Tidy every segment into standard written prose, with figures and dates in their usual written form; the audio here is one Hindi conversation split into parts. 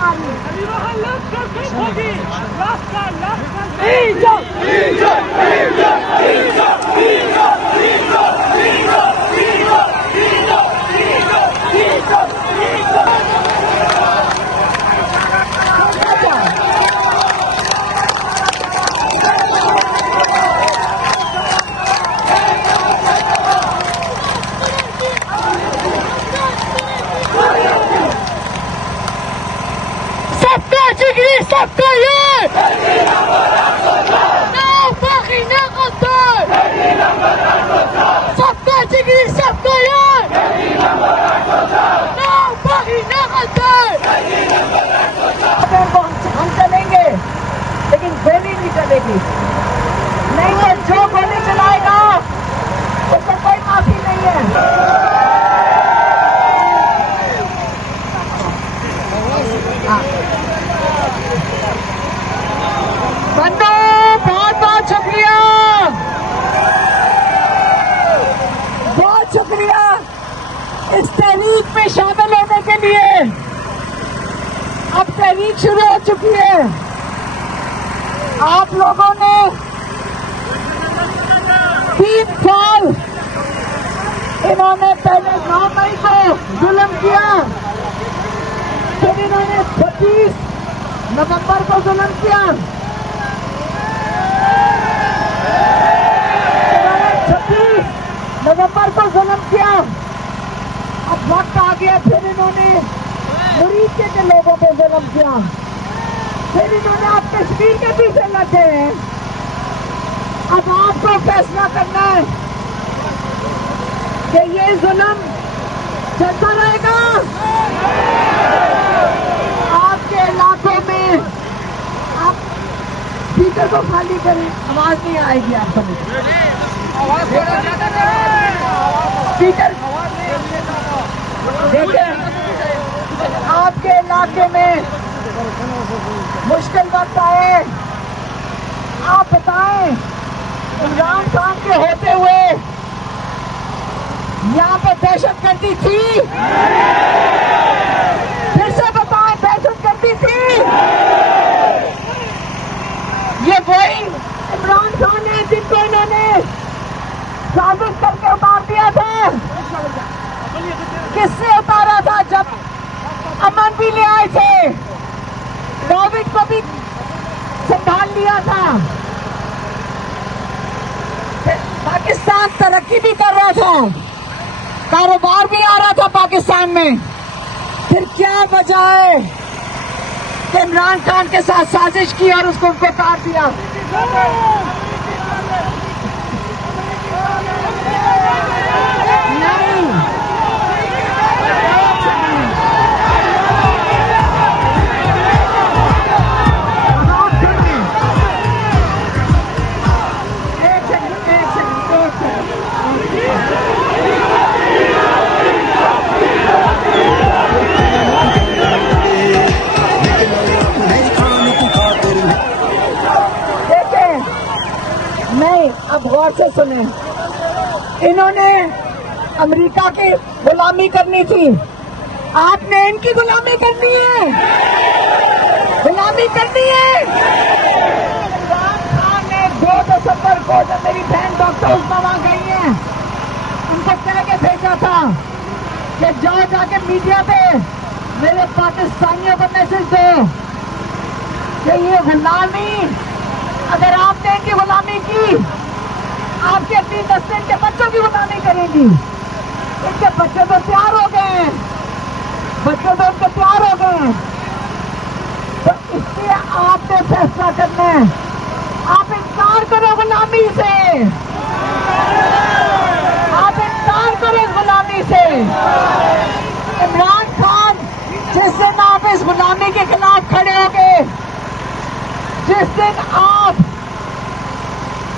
हम चलेंगे लेकिन गोली नहीं चलेगी। नहीं तो जो गोली चलाएगा उसको कोई माफी नहीं है। बंदो बहुत बहुत शुक्रिया, बहुत शुक्रिया इस तहरीक में शामिल होने के लिए। अब तहरीक शुरू हो चुकी है। आप लोगों ने 3 साल इन्होंने पहले 9 मई को जुल्म किया, फिर इन्होंने 25 नवंबर को जुल्म किया, इन्होंने 26 नवंबर को जुल्म किया। अब वक्त आ गया, फिर इन्होंने मुरीद के लोगों पे जुल्म किया, फिर इन्होंने आप कश्मीर के पीछे लगे हैं। अब आपको फैसला करना है कि ये जुल्म चलता रहेगा। आपके इलाकों में आप स्पीकर को खाली करें, आवाज नहीं आएगी आप समझ। स्पीकर देखिए, आपके इलाके में मुश्किल वक्त आए, आप बताएं इमरान खान के होते हुए यहाँ पे दहशतगर्दी थी? फिर से बताएं, दहशतगर्दी थी? ये वही इमरान खान है जिनको इन्होंने साजिश करके उतार दिया था। किससे उतारा था? जब अमन भी ले आए थे, कोविड को भी संभाल लिया था, पाकिस्तान तरक्की भी कर रहा था, कारोबार भी आ रहा था पाकिस्तान में। फिर क्या वजह है कि इमरान खान के साथ साजिश की और उसको उतार दिया? नहीं, अब गौर से सुने। इन्होंने अमेरिका की गुलामी करनी थी, आपने इनकी गुलामी करनी है, गुलामी करनी है। इमरान खान ने 2 दिसंबर को जब मेरी बहन डॉक्टर उस्मा वहां गई है, उनको कह के भेजा था कि जाओ जाके मीडिया पे मेरे पाकिस्तानियों को मैसेज दो कि ये गुलामी, अगर आपने इनकी गुलामी की, आपके अपनी नस्ल के बच्चों की गुलामी करेंगी। इनके बच्चे तो तैयार हो गए हैं, बच्चे तो उनके तैयार हो गए हैं। तो इसलिए आपने फैसला करना है, आप इनकार करो गुलामी से, आप इनकार करो गुलामी से। इमरान खान, जिस दिन आप इस गुलामी के खिलाफ खड़े हो गए, जिस दिन आप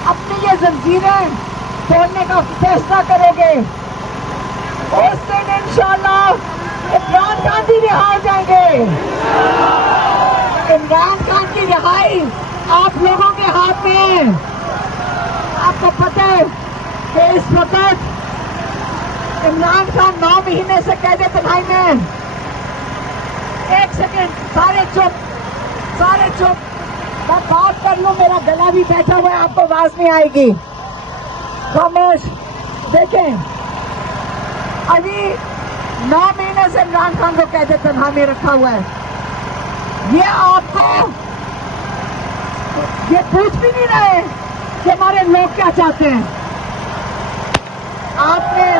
अपनी ये जंजीरें तोड़ने का फैसला करोगे, उस दिन इंशाअल्लाह इमरान खान भी रिहा हो जाएंगे। इमरान खान की रिहाई आप लोगों के हाथ में है। आपको पता है कि इस वक्त इमरान खान 9 महीने से कैद तन्हाई में। एक सेकेंड, सारे चुप, सारे चुप। मैं बात कर लूं, मेरा गला भी बैठा हुआ है, आपको आवाज नहीं आएगी। खामोश। देखें, अभी 9 महीने से इमरान खान को कैद तन्हा में रखा हुआ है। ये आपको ये पूछ भी नहीं रहे कि हमारे लोग क्या चाहते हैं। आपने,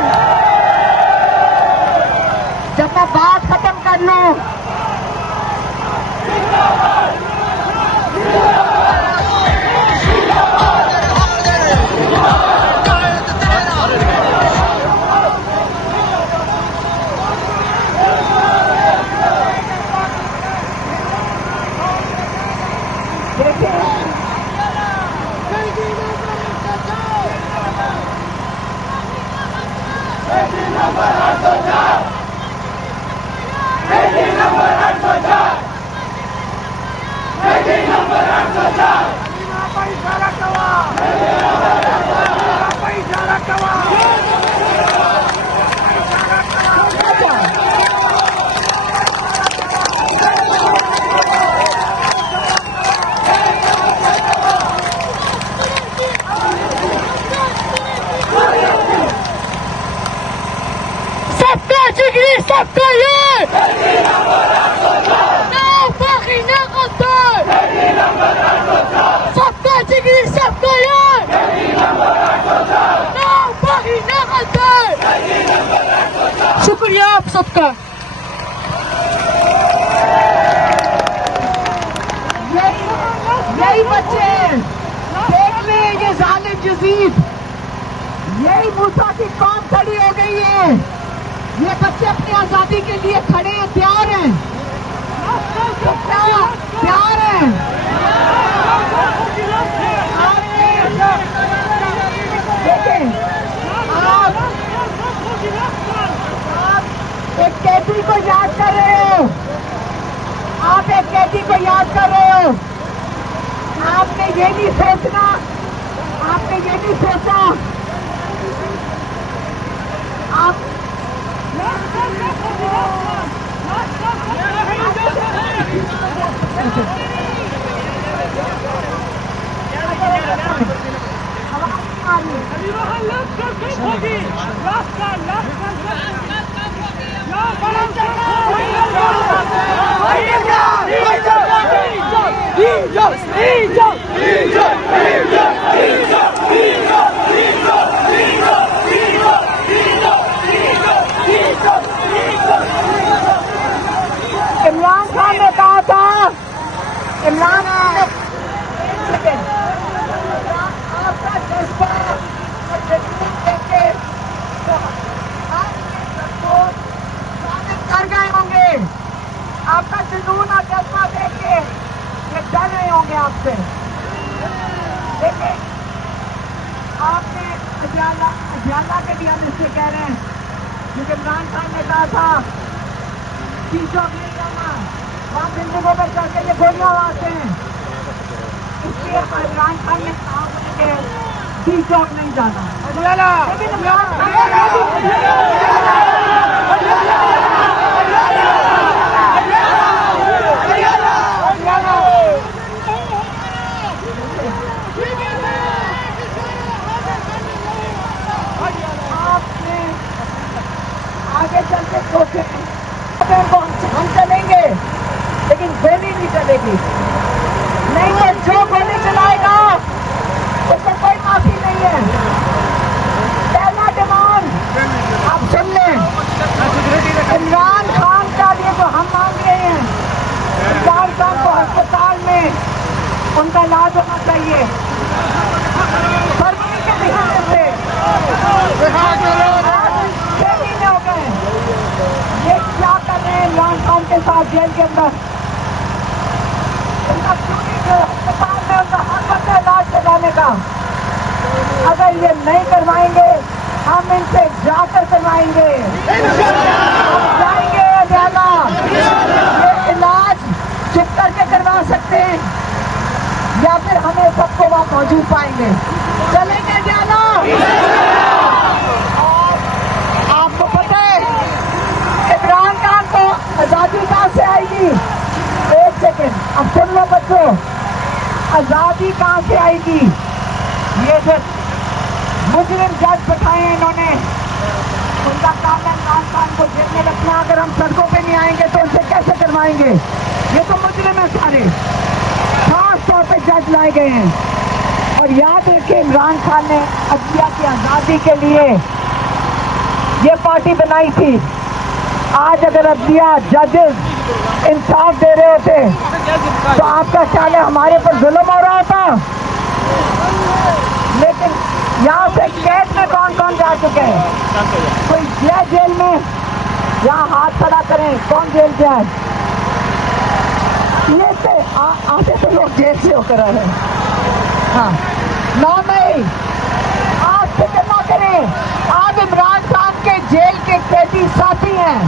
जब मैं बात खत्म कर लूं, सबका ये बाकी ना कदर, सबका जिगरी सबका ये बाकी ना कदर। शुक्रिया आप सबका। यही बच्चे देख ले, ये जालिम यजीद, यही मूसा की कौम खड़ी हो गई है। ये बच्चे अपनी आजादी के लिए खड़े हैं, तैयार हैं, तैयार हैं। देखें, आप एक कैदी को याद कर रहे हो, आप एक कैदी को याद कर रहे हो। आपने ये नहीं सोचना, आपने ये नहीं सोचा, आप इमरान खान ने कहा था, इमरान आपका जज्बा और जज्बूत देखे तो आपको स्वागत कर गए होंगे। आपका जुनून और जज्बा देख के ये डर रहे होंगे आपसे। देखिए, आपने अजियाला के भी हम इससे कह रहे हैं, क्योंकि इमरान खान ने कहा था चौक नहीं जाना, वहाँ जिंदगी में चल के ये गोलियां आते हैं, इसलिए इमरान खान ने कहा कि चौक नहीं जाना। लेकिन इमरान आपने आगे चल के सोचे हम चलेंगे, लेकिन गोली नहीं चलेगी। नहीं है, जो गोली चलाएगा उसको कोई माफी नहीं है। पहला डिमांड आप सुन लें, इमरान खान का लिए जो हम मांग रहे हैं, इमरान खान को अस्पताल में उनका इलाज होना चाहिए। फरवरी के महीने से 6 महीने हो गए, ये क्या कर रहे हैं इमरान खान के साथ जेल के अंदर। उनका अस्पताल में उनका हक बनता है इलाज करवाने का। अगर ये नहीं करवाएंगे, हम इनसे जाकर करवाएंगे, जाएंगे अजियाला। ये इलाज चुप करके करवा सकते हैं या फिर हमें सबको वहाँ मौजूद पाएंगे। चलेंगे अजियाला। आपको पता है इमरान खान को आजादी आज़ादी कहाँ से आएगी? एक सेकेंड, अब सुन लो बच्चों, आज़ादी कहाँ से आएगी? ये जो मुजरिम जज बैठाए हैं इन्होंने, उनका काम है इमरान खान को जेल में रखना। अगर हम सड़कों पे नहीं आएंगे तो उनसे कैसे करवाएंगे? ये तो मुजरिम है सारे, खास तौर पे जज लाए गए हैं। और याद रखिए, इमरान खान ने अदलिया की आज़ादी के लिए ये पार्टी बनाई थी। आज अगर अदलिया जजेस इंसाफ दे रहे होते तो आपका ख्याल है हमारे पर जुल्म हो रहा होता? लेकिन यहाँ से कैद में कौन कौन जा चुके हैं? कोई गया जेल में? यहाँ हाथ खड़ा करें, कौन जेल गया है? ये से आते तो लोग जेल से होकर आए हैं। हाँ, 9 मई आज फिक्र ना करें, आज इमरान खान के जेल के कैदी साथी हैं।